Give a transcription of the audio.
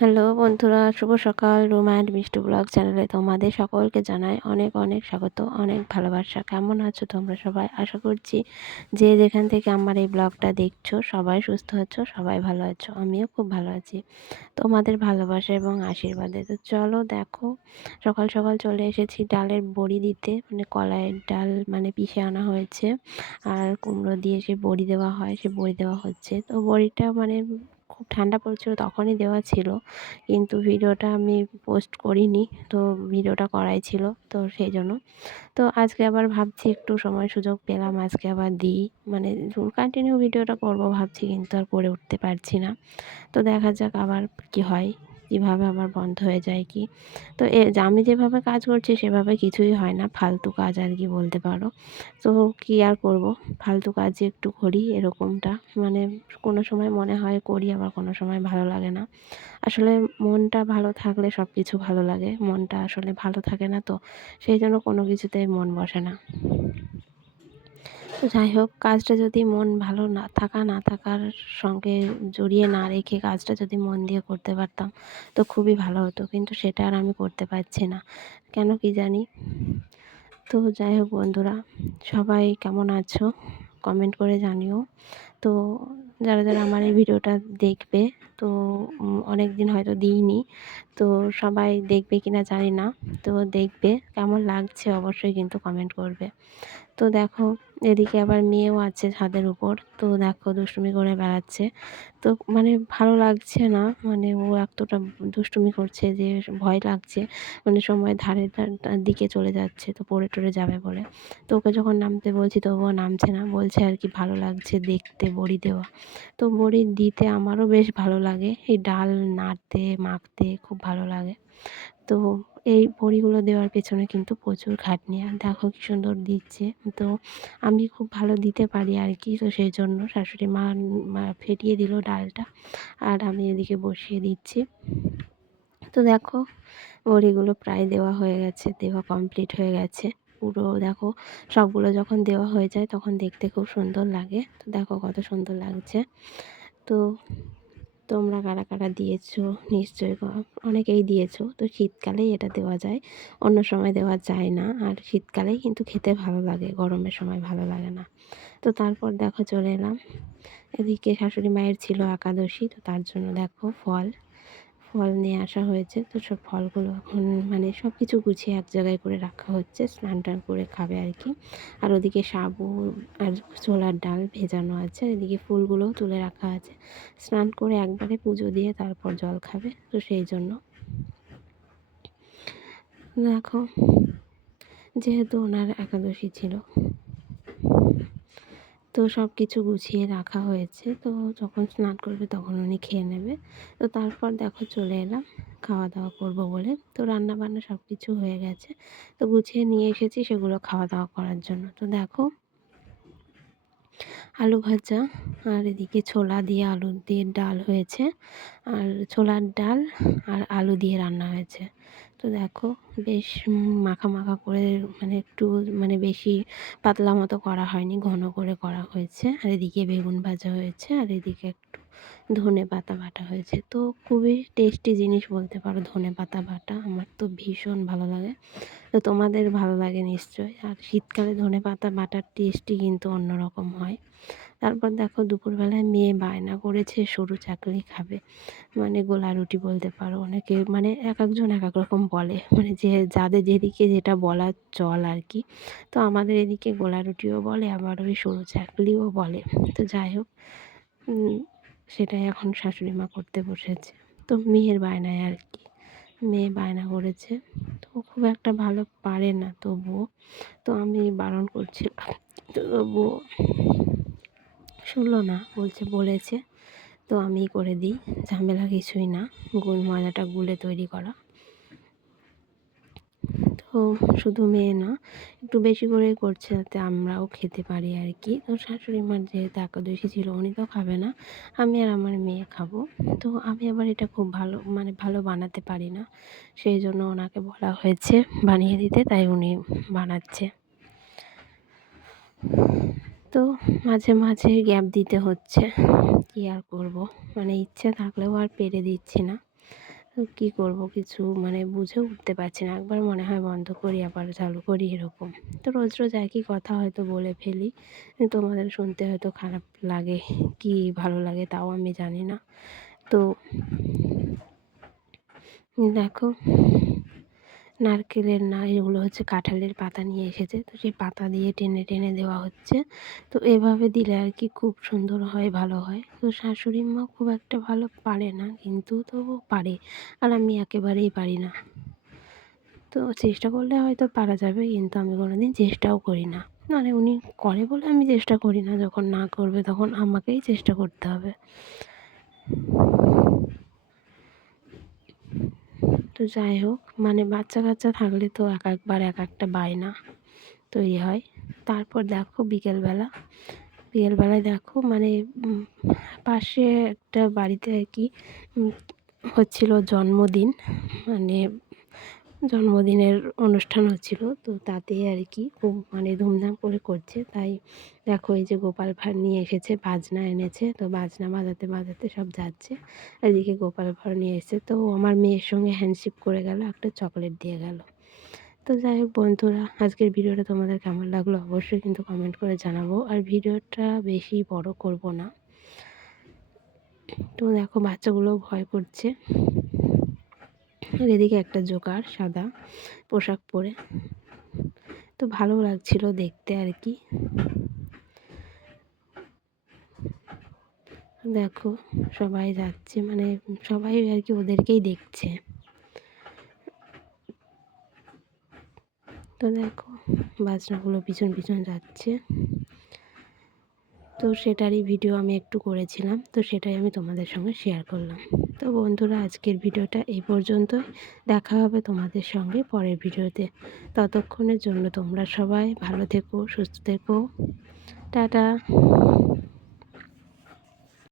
Hello বন্ধুরা, শুভ সকাল। Room and মিষ্টি ব্লগ চ্যানেলে তোমাদের সকলকে জানাই অনেক অনেক স্বাগত, অনেক ভালোবাসা। কেমন আছো তোমরা সবাই? আশা করছি যে যেখান থেকে আমার এই ব্লগটা দেখছো সবাই সুস্থ আছো, সবাই ভালো আছো। আমিও খুব ভালো আছি তোমাদের ভালোবাসা এবং আশীর্বাদে। তো চলো দেখো, সকাল সকাল চলে এসেছি ডালের বড়ি দিতে, মানে কলাইয়ের ডাল মানে পিষে আনা হয়েছে আর কুমড়ো দিয়ে সে বড়ি দেওয়া হয়, সে বড়ি দেওয়া হচ্ছে। তো বড়িটা মানে খুব ঠান্ডা পড়ছিল তখনই দেওয়া ছিল, কিন্তু ভিডিওটা আমি পোস্ট করিনি। তো ভিডিওটা করাই ছিল, তো সেই জন্য তো আজকে আবার ভাবছি একটু সময় সুযোগ পেলাম, আজকে আবার দিই, মানে কন্টিনিউ ভিডিওটা করব ভাবছি, কিন্তু আর করে উঠতে পারছি না। তো দেখা যাক আবার কি হয়, কিভাবে আমার বন্ধ হয়ে যায় কি। তো আমি যেভাবে কাজ করছি সেভাবে কিছুই হয় না, ফালতু কাজ আর কি বলতে পারো। তো কি আর করব, ফালতু কাজই একটু করি এরকমটা, মানে কোনো সময় মনে হয় করি, আবার কোনো সময় ভালো লাগে না। আসলে মনটা ভালো থাকলে সব কিছু ভালো লাগে, মনটা আসলে ভালো থাকে না, তো সেই জন্য কোনো কিছুতেই মন বসে না। তো যাই হোক, কাজটা যদি মন ভালো না থাকার সঙ্গে জড়িয়ে না রেখে কাজটা যদি মন দিয়ে করতে পারতাম তো খুবই ভালো হতো, কিন্তু সেটা আর আমি করতে পারছি না, কেন কি জানি। তো যাই হোক বন্ধুরা, সবাই কেমন আছো কমেন্ট করে জানিও। তো যারা যারা আমার এই ভিডিওটা দেখবে, তো অনেক দিন হয়তো দিইনি, তো সবাই দেখবে কিনা জানি না। তো দেখবে, কেমন লাগছে অবশ্যই কিন্তু কমেন্ট করবে। তো দেখো, এদিকে আবার মেয়েও আছে ছাদের উপর, তো দেখো দুষ্টুমি করে বেড়াচ্ছে। তো মানে ভালো লাগছে না, মানে ও এতটা দুষ্টুমি করছে যে ভয় লাগছে, মানে সময় ধারের দিকে চলে যাচ্ছে, তো পড়ে টরে যাবে বলে। তো ওকে যখন নামতে বলছি তবুও নামছে না, বলছে আর কি ভালো লাগছে দেখতে বড়ি দেওয়া। তো বড়ি দিতে আমারও বেশ ভালো লাগে, এই ডাল নাড়তে মাখতে খুব ভালো লাগে। তো এই বড়িগুলো দেওয়ার পেছনে কিন্তু প্রচুর খাটনি, আর দেখো কি সুন্দর দিচ্ছে। তো আমি খুব ভালো দিতে পারি আর কি, তো সেই জন্য শাশুড়ি মা ফেটিয়ে দিল ডালটা, আর আমি এদিকে বসিয়ে দিচ্ছি। তো দেখো, বড়িগুলো প্রায় দেওয়া হয়ে গেছে, দেওয়া কমপ্লিট হয়ে গেছে পুরো। দেখো, সবগুলো যখন দেওয়া হয়ে যায় তখন দেখতে খুব সুন্দর লাগে। তো দেখো কত সুন্দর লাগছে। তো তোমরা কারা কারা দিয়েছো নিশ্চয়ই অনেকেই দিয়েছো। তো শীতকালেই এটা দেওয়া যায়, অন্য সময় দেওয়া যায় না, আর শীতকালেই কিন্তু খেতে ভালো লাগে, গরমের সময় ভালো লাগে না। তো তারপর দেখো চলে এলাম এদিকে, শাশুড়ি মায়ের ছিল একাদশী, তো তার জন্য দেখো ফল ফল নিয়ে আসা হয়েছে। তো সব ফলগুলো এখন মানে সব কিছু গুছিয়ে এক জায়গায় করে রাখা হচ্ছে, স্নান টান করে খাবে আর কি। আর ওদিকে সাবু আর ছোলার ডাল ভেজানো আছে, এদিকে ফুলগুলোও তুলে রাখা আছে, স্নান করে একবারে পুজো দিয়ে তারপর জল খাবে, তো সেই জন্য দেখো, যেহেতু ওনার একাদশী ছিল তো সব কিছু গুছিয়ে রাখা হয়েছে। তো যখন স্নান করবে তখন উনি খেয়ে নেবে। তো তারপর দেখো চলে এলাম খাওয়া দাওয়া করব বলে। তো রান্না বান্না সব কিছু হয়ে গেছে, তো গুছিয়ে নিয়ে এসেছি সেগুলো খাওয়া দাওয়া করার জন্য। তো দেখো, আলু ভাজা, আর এদিকে ছোলা দিয়ে আলু দিয়ে ডাল হয়েছে, আর ছোলার ডাল আর আলু দিয়ে রান্না হয়েছে। তো দেখো, বেশ মাখা মাখা করে, মানে একটু মানে বেশি পাতলা মতো করা হয়নি, ঘন করে করা হয়েছে। আর এদিকে বেগুন ভাজা হয়েছে, আর এদিকে একটু ধনে পাতা বাটা হয়েছে। তো খুবই টেস্টি জিনিস বলতে পারো ধনে পাতা বাটা, আমার তো ভীষণ ভালো লাগে। তো তোমাদের ভালো লাগে নিশ্চয়ই। আর শীতকালে ধনে পাতা বাটার টেস্টই কিন্তু অন্যরকম হয়। তারপর দেখো, দুপুরবেলায় মেয়ে বায়না করেছে সরু চাকলি খাবে, মানে গোলা রুটি বলতে পারো, অনেকে মানে এক একজন এক এক রকম বলে, মানে যে যাদের যেদিকে যেটা বলার চল আর কি। তো আমাদের এদিকে গোলা রুটিও বলে, আবার ওই সরু চাকলিও বলে। তো যাই হোক, সেটাই এখন শাশুড়ি মা করতে বসেছে। তো মেয়ের বায়নায় আর কি, মেয়ে বায়না করেছে, তো খুব একটা ভালো পারে না তবুও। তো আমি বারণ করছিলাম, তো তবুও শুনলো না, বলেছে তো আমিই করে দিই, ঝামেলা কিছুই না, ময়দাটা গুলে তৈরি করা। তো শুধু মেয়ে না, একটু বেশি করেই করছে যাতে আমরাও খেতে পারি আর কি। তো শাশুড়ি মার যেহেতু একাদশী ছিল, উনি তো খাবে না, আমি আর আমার মেয়ে খাবো। তো আমি আবার এটা খুব ভালো মানে ভালো বানাতে পারি না, সেই জন্য ওনাকে বলা হয়েছে বানিয়ে দিতে, তাই উনি বানাচ্ছে। তো মাঝে মাঝে গ্যাপ দিতে হচ্ছে, কী আর করব, মানে ইচ্ছে থাকলেও আর পেরে দিচ্ছি না। তো কী করব কিছু মানে বুঝে উঠতে পারছি না। একবার মনে হয় বন্ধ করি আবার চালু করি এরকম। তো রোজ, রোজ একই কথা হয়তো বলে ফেলি। তোমাদের শুনতে হয়তো খারাপ লাগে কি ভালো লাগে তাও আমি জানি না। তো দেখো নারকেলের না, এগুলো হচ্ছে কাঁঠালের পাতা নিয়ে এসেছে। তো সেই পাতা দিয়ে টেনে টেনে দেওয়া হচ্ছে। তো এভাবে দিলে আর কি খুব সুন্দর হয়, ভালো হয়। তো শাশুড়ি মা খুব একটা ভালো পারে না, কিন্তু তবু পারে। আর আমি একেবারেই পারি না। তো চেষ্টা করলে হয়তো পারা যাবে, কিন্তু আমি কোনোদিন চেষ্টাও করি না। মানে উনি করে বলে আমি চেষ্টা করি না, যখন না করবে তখন আমাকেই চেষ্টা করতে হবে। তো যাই হোক, মানে বাচ্চা কাচ্চা থাকলে তো এক একবার এক একটা বায়না তৈরি হয়। তারপর দেখো বিকেলবেলায় দেখো মানে পাশে একটা বাড়িতে আর কি হচ্ছিল জন্মদিন, মানে জন্মদিনের অনুষ্ঠান হচ্ছিল। তো তাতে আর কি খুব মানে ধুমধাম করে করছে। তাই দেখো এই যে গোপাল ভাঁড় নিয়ে এসেছে, বাজনা এনেছে। তো বাজনা বাজাতে বাজাতে সব যাচ্ছে। এদিকে গোপাল ভাঁড় নিয়ে এসেছে। তো আমার মেয়ের সঙ্গে হ্যান্ডশেক করে গেল, একটা চকলেট দিয়ে গেল। তো যাই হোক বন্ধুরা, আজকের ভিডিওটা তোমাদের কেমন লাগলো অবশ্যই কিন্তু কমেন্ট করে জানাবো। আর ভিডিওটা বেশি বড় করব না। তো দেখো বাচ্চাগুলো ভয় করছে। আর এদিকে একটা জোকার সাদা পোশাক পরে, তো ভালো লাগছিল দেখতে আর কি। দেখো সবাই যাচ্ছে, মানে সবাই আর কি ওদেরকেই দেখছে। তো দেখো বাজনাগুলো পিছন পিছন যাচ্ছে। তো সেটারই ভিডিও আমি একটু করেছিলাম, তো সেটাই আমি তোমাদের সঙ্গে শেয়ার করলাম। তো বন্ধুরা, আজকের ভিডিওটা এই পর্যন্তই। দেখা হবে তোমাদের সঙ্গে পরের ভিডিওতে। ততক্ষণের জন্য তোমরা সবাই ভালো থেকো, সুস্থ থেকো। টাটা।